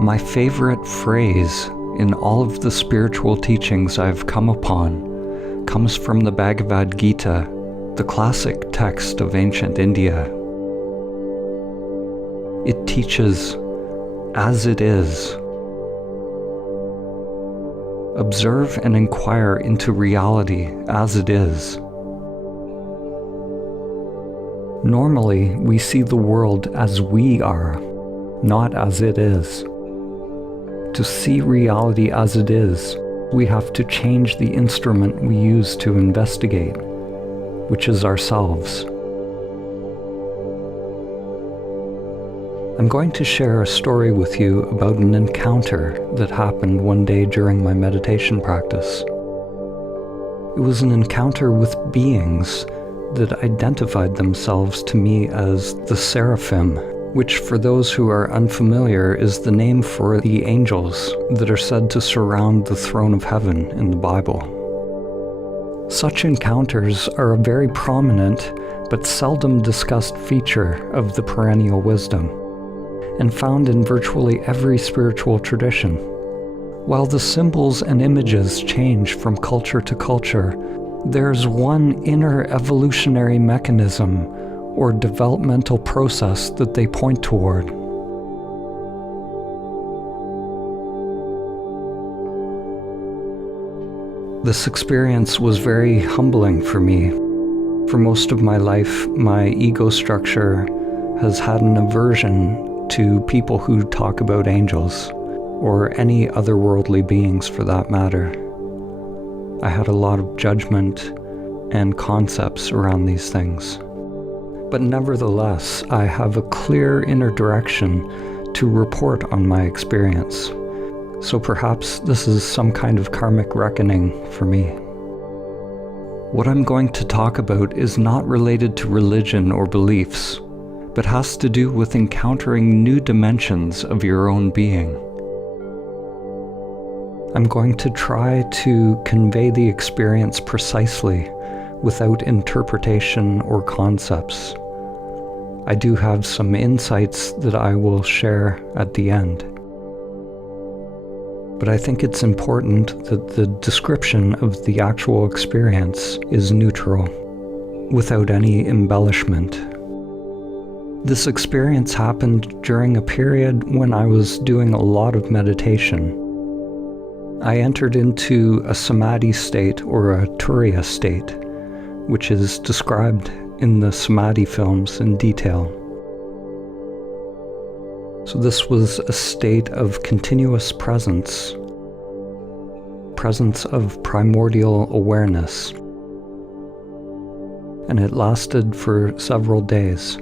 My favorite phrase in all of the spiritual teachings I've come upon comes from the Bhagavad Gita, the classic text of ancient India. It teaches, as it is. Observe and inquire into reality as it is. Normally, we see the world as we are, not as it is. To see reality as it is, we have to change the instrument we use to investigate, which is ourselves. I'm going to share a story with you about an encounter that happened one day during my meditation practice. It was an encounter with beings that identified themselves to me as the Seraphim, which for those who are unfamiliar is the name for the angels that are said to surround the throne of heaven in the Bible. Such encounters are a very prominent but seldom discussed feature of the perennial wisdom, and found in virtually every spiritual tradition. While the symbols and images change from culture to culture, there's one inner evolutionary mechanism or developmental process that they point toward. This experience was very humbling for me. For most of my life, my ego structure has had an aversion to people who talk about angels, or any otherworldly beings for that matter. I had a lot of judgment and concepts around these things. But nevertheless, I have a clear inner direction to report on my experience. So perhaps this is some kind of karmic reckoning for me. What I'm going to talk about is not related to religion or beliefs, but has to do with encountering new dimensions of your own being. I'm going to try to convey the experience precisely, without interpretation or concepts. I do have some insights that I will share at the end. But I think it's important that the description of the actual experience is neutral, without any embellishment. This experience happened during a period when I was doing a lot of meditation. I entered into a Samadhi state or a Turiya state, which is described in the Samadhi films in detail. So this was a state of continuous presence of primordial awareness, and it lasted for several days.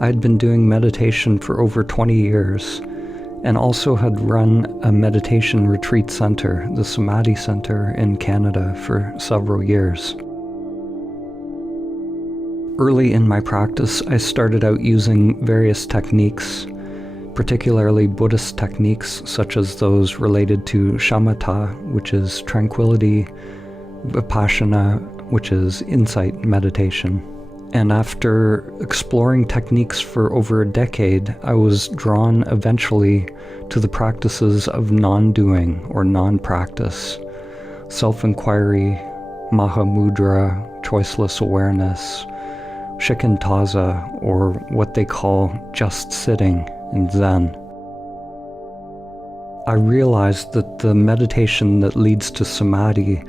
I had been doing meditation for over 20 years, and also had run a meditation retreat center, the Samadhi Center in Canada, for several years. Early in my practice, I started out using various techniques, particularly Buddhist techniques such as those related to shamatha, which is tranquility, vipassana, which is insight meditation. And after exploring techniques for over a decade, I was drawn eventually to the practices of non-doing or non-practice, self-inquiry, mahamudra, choiceless awareness, shikantaza, or what they call just sitting in Zen. I realized that the meditation that leads to samadhi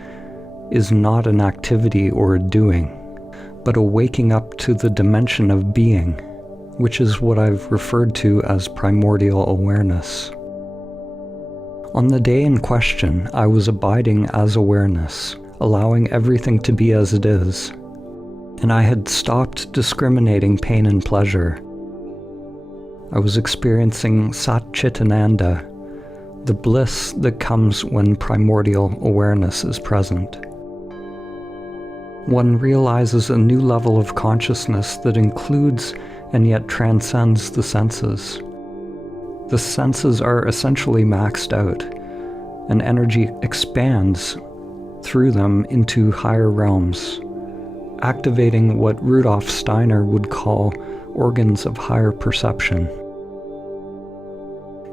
is not an activity or a doing, but a waking up to the dimension of being, which is what I've referred to as primordial awareness. On the day in question, I was abiding as awareness, allowing everything to be as it is, and I had stopped discriminating pain and pleasure. I was experiencing Sat-Chit-Ananda, the bliss that comes when primordial awareness is present. One realizes a new level of consciousness that includes and yet transcends the senses. The senses are essentially maxed out, and energy expands through them into higher realms, activating what Rudolf Steiner would call organs of higher perception.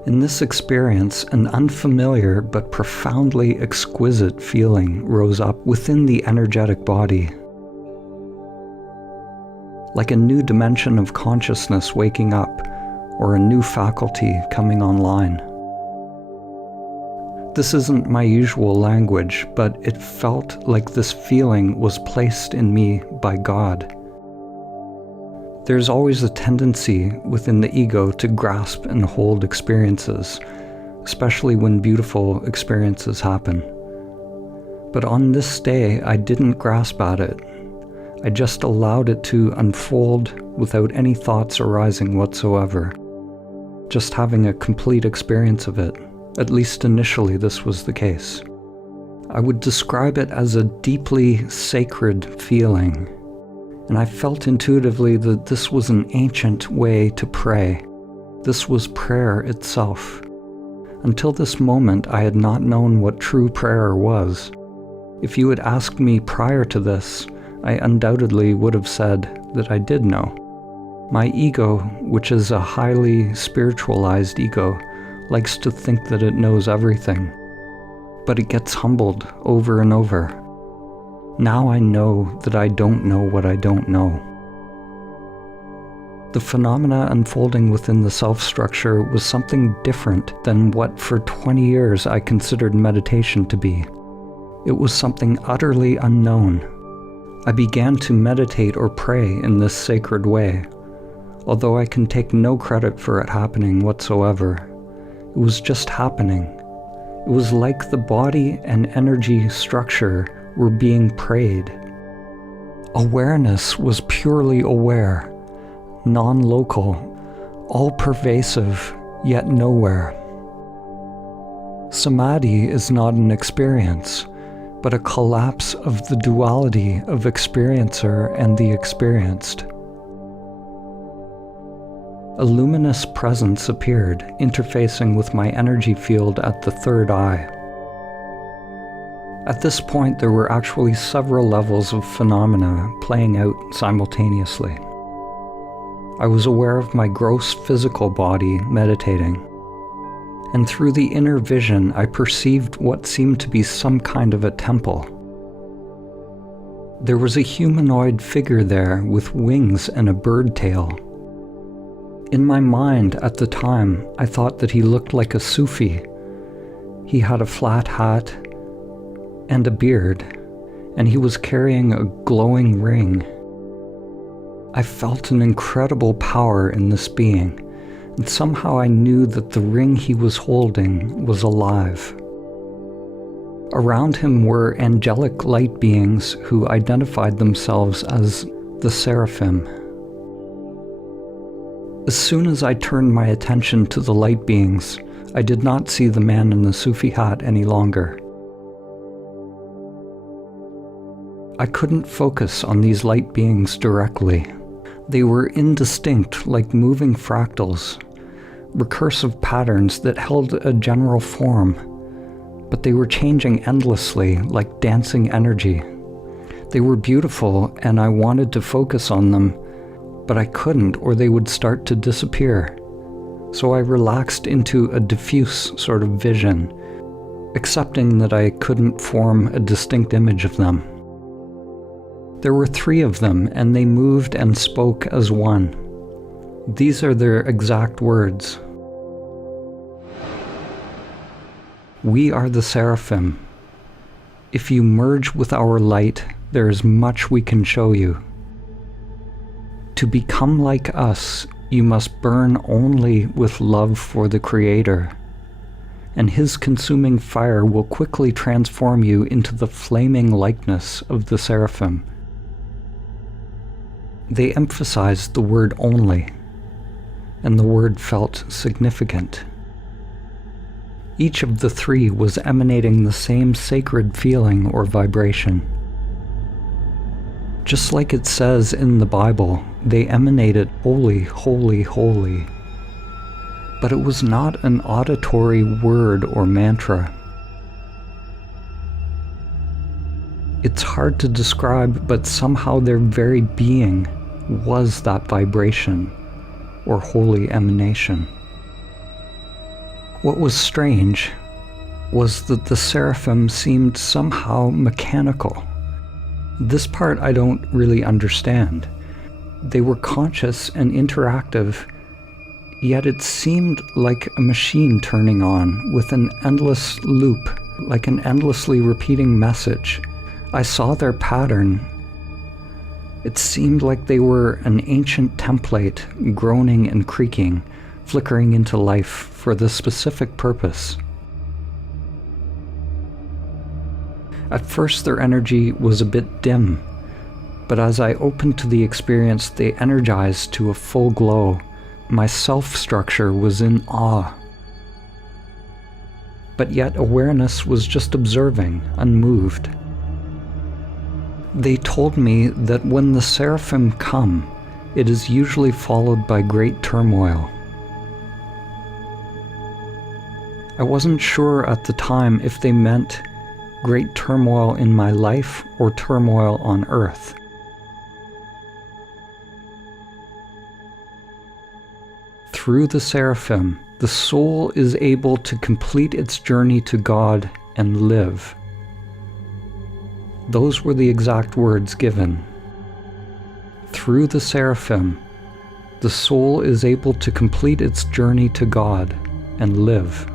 In this experience, an unfamiliar but profoundly exquisite feeling rose up within the energetic body, like a new dimension of consciousness waking up, or a new faculty coming online. This isn't my usual language, but it felt like this feeling was placed in me by God. There's always a tendency within the ego to grasp and hold experiences, especially when beautiful experiences happen. But on this day, I didn't grasp at it. I just allowed it to unfold without any thoughts arising whatsoever, just having a complete experience of it. At least initially this was the case. I would describe it as a deeply sacred feeling, and I felt intuitively that this was an ancient way to pray. This was prayer itself. Until this moment, I had not known what true prayer was. If you had asked me prior to this, I undoubtedly would have said that I did know. My ego, which is a highly spiritualized ego, likes to think that it knows everything, but it gets humbled over and over. Now I know that I don't know what I don't know. The phenomena unfolding within the self-structure was something different than what for 20 years I considered meditation to be. It was something utterly unknown. I began to meditate or pray in this sacred way, although I can take no credit for it happening whatsoever. It was just happening. It was like the body and energy structure were being prayed. Awareness was purely aware, non-local, all-pervasive, yet nowhere. Samadhi is not an experience, but a collapse of the duality of experiencer and the experienced. A luminous presence appeared, interfacing with my energy field at the third eye. At this point, there were actually several levels of phenomena playing out simultaneously. I was aware of my gross physical body meditating, and through the inner vision, I perceived what seemed to be some kind of a temple. There was a humanoid figure there with wings and a bird tail. In my mind at the time, I thought that he looked like a Sufi. He had a flat hat and a beard, and he was carrying a glowing ring. I felt an incredible power in this being, and somehow I knew that the ring he was holding was alive. Around him were angelic light beings who identified themselves as the Seraphim. As soon as I turned my attention to the light beings, I did not see the man in the Sufi hat any longer. I couldn't focus on these light beings directly. They were indistinct, like moving fractals, recursive patterns that held a general form, but they were changing endlessly, like dancing energy. They were beautiful, and I wanted to focus on them, but I couldn't, or they would start to disappear. So I relaxed into a diffuse sort of vision, accepting that I couldn't form a distinct image of them. There were 3 of them, and they moved and spoke as one. These are their exact words. "We are the Seraphim. If you merge with our light, there is much we can show you. To become like us, you must burn only with love for the Creator, and His consuming fire will quickly transform you into the flaming likeness of the Seraphim." They emphasized the word only, and the word felt significant. Each of the 3 was emanating the same sacred feeling or vibration. Just like it says in the Bible, they emanated holy, holy, holy. But it was not an auditory word or mantra. It's hard to describe, but somehow their very being was that vibration or holy emanation. What was strange was that the Seraphim seemed somehow mechanical. This part I don't really understand. They were conscious and interactive, yet it seemed like a machine turning on with an endless loop, like an endlessly repeating message. I saw their pattern. It seemed like they were an ancient template, groaning and creaking, flickering into life for this specific purpose. At first their energy was a bit dim, but as I opened to the experience, they energized to a full glow. My self-structure was in awe. But yet awareness was just observing, unmoved. They told me that when the Seraphim come, it is usually followed by great turmoil. I wasn't sure at the time if they meant great turmoil in my life or turmoil on earth. Through the Seraphim, the soul is able to complete its journey to God and live. Those were the exact words given. Through the Seraphim, the soul is able to complete its journey to God and live.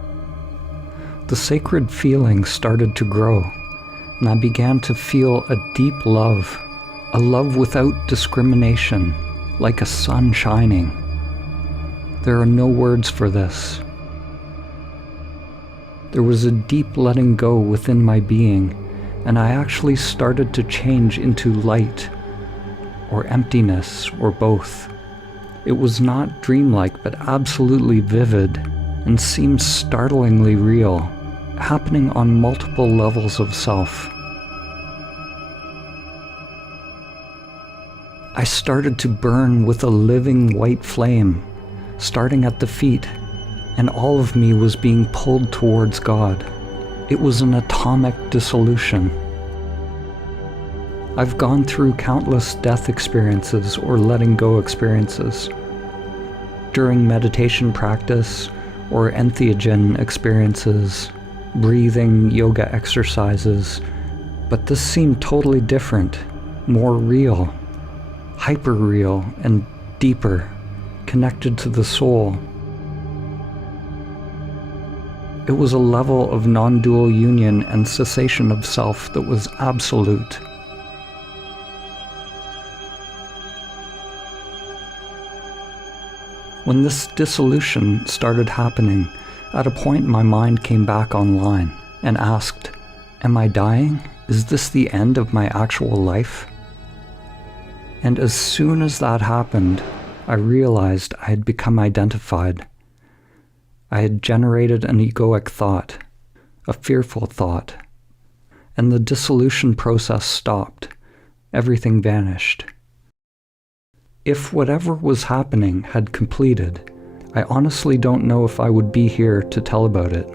The sacred feeling started to grow, and I began to feel a deep love, a love without discrimination, like a sun shining. There are no words for this. There was a deep letting go within my being, and I actually started to change into light, or emptiness, or both. It was not dreamlike, but absolutely vivid, and seemed startlingly real, happening on multiple levels of self. I started to burn with a living white flame, starting at the feet, and all of me was being pulled towards God. It was an atomic dissolution. I've gone through countless death experiences or letting go experiences. During meditation practice or entheogen experiences, breathing, yoga exercises, but this seemed totally different, more real, hyper-real and deeper, connected to the soul. It was a level of non-dual union and cessation of self that was absolute. When this dissolution started happening, at a point my mind came back online and asked, "Am I dying? Is this the end of my actual life?" And as soon as that happened, I realized I had become identified. I had generated an egoic thought, a fearful thought, and the dissolution process stopped. Everything vanished. If whatever was happening had completed, I honestly don't know if I would be here to tell about it.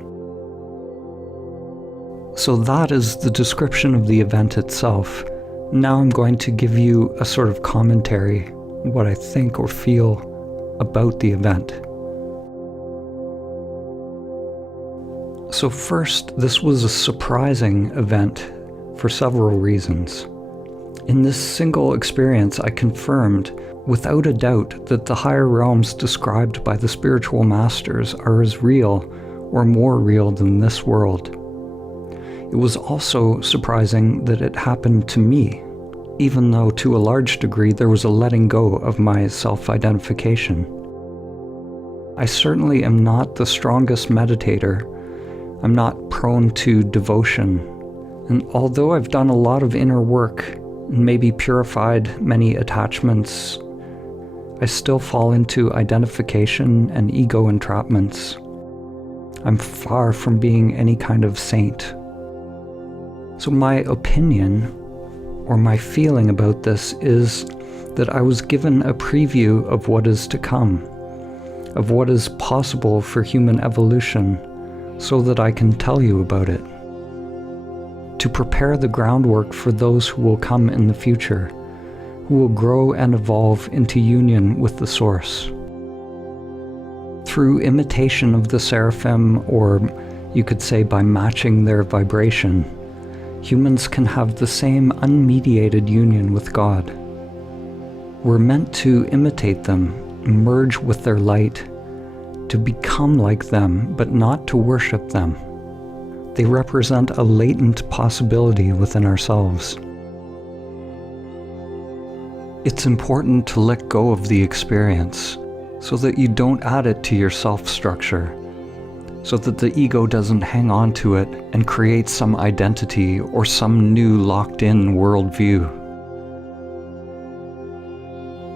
So that is the description of the event itself. Now I'm going to give you a sort of commentary, what I think or feel about the event. So first, this was a surprising event for several reasons. In this single experience, I confirmed without a doubt that the higher realms described by the spiritual masters are as real or more real than this world. It was also surprising that it happened to me, even though to a large degree there was a letting go of my self-identification. I certainly am not the strongest meditator. I'm not prone to devotion. And although I've done a lot of inner work and maybe purified many attachments, I still fall into identification and ego entrapments. I'm far from being any kind of saint. So my opinion, or my feeling about this, is that I was given a preview of what is to come, of what is possible for human evolution, so that I can tell you about it. To prepare the groundwork for those who will come in the future, who will grow and evolve into union with the Source. Through imitation of the Seraphim, or you could say by matching their vibration, humans can have the same unmediated union with God. We're meant to imitate them, merge with their light, to become like them, but not to worship them. They represent a latent possibility within ourselves. It's important to let go of the experience so that you don't add it to your self-structure, so that the ego doesn't hang on to it and create some identity or some new locked-in worldview.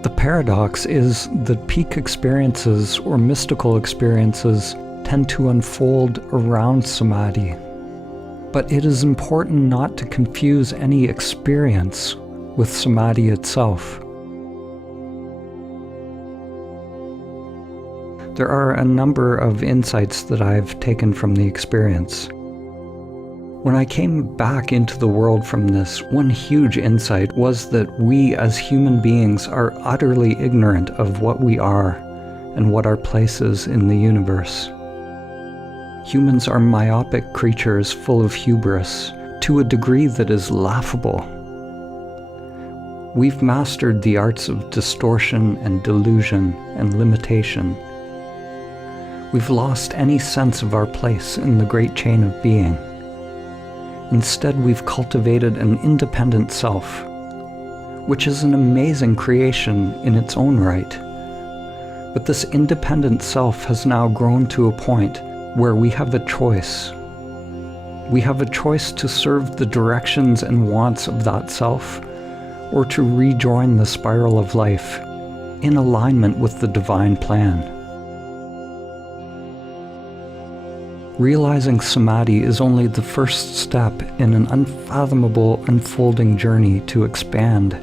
The paradox is that peak experiences or mystical experiences tend to unfold around Samadhi. But it is important not to confuse any experience with Samadhi itself. There are a number of insights that I've taken from the experience. When I came back into the world from this, one huge insight was that we as human beings are utterly ignorant of what we are and what our place is in the universe. Humans are myopic creatures full of hubris to a degree that is laughable. We've mastered the arts of distortion and delusion and limitation. We've lost any sense of our place in the great chain of being. Instead, we've cultivated an independent self, which is an amazing creation in its own right. But this independent self has now grown to a point where we have a choice. We have a choice to serve the directions and wants of that self, or to rejoin the spiral of life in alignment with the divine plan. Realizing Samadhi is only the first step in an unfathomable unfolding journey to expanding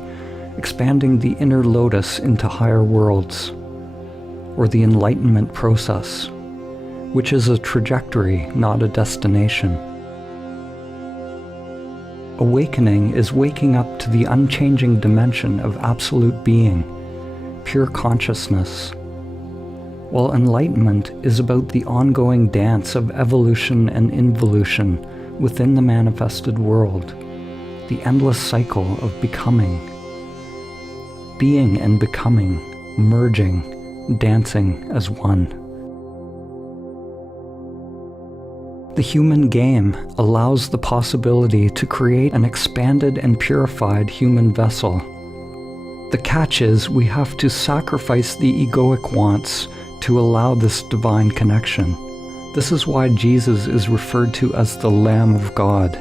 the inner lotus into higher worlds, or the enlightenment process, which is a trajectory, not a destination. Awakening is waking up to the unchanging dimension of absolute being, pure consciousness, while enlightenment is about the ongoing dance of evolution and involution within the manifested world, the endless cycle of becoming, being and becoming, merging, dancing as one. The human game allows the possibility to create an expanded and purified human vessel. The catch is we have to sacrifice the egoic wants to allow this divine connection. This is why Jesus is referred to as the Lamb of God.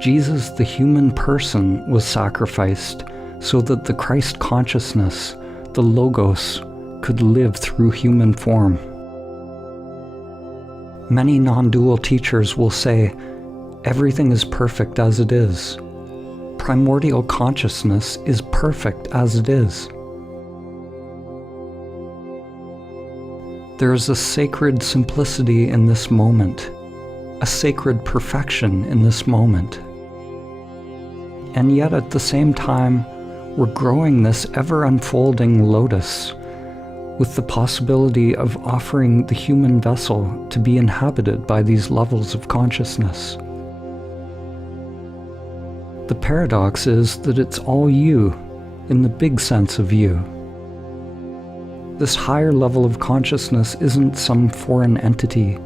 Jesus, the human person, was sacrificed so that the Christ consciousness, the Logos, could live through human form. Many non-dual teachers will say, everything is perfect as it is. Primordial consciousness is perfect as it is. There is a sacred simplicity in this moment, a sacred perfection in this moment. And yet at the same time, we're growing this ever-unfolding lotus with the possibility of offering the human vessel to be inhabited by these levels of consciousness. The paradox is that it's all you, in the big sense of you. This higher level of consciousness isn't some foreign entity,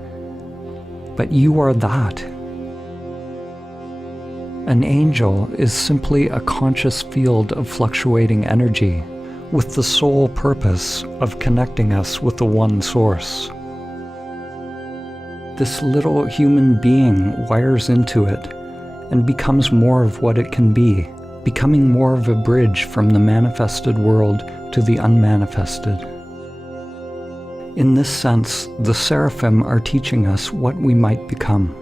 but you are that. An angel is simply a conscious field of fluctuating energy, with the sole purpose of connecting us with the one source. This little human being wires into it and becomes more of what it can be, becoming more of a bridge from the manifested world to the unmanifested. In this sense, the Seraphim are teaching us what we might become.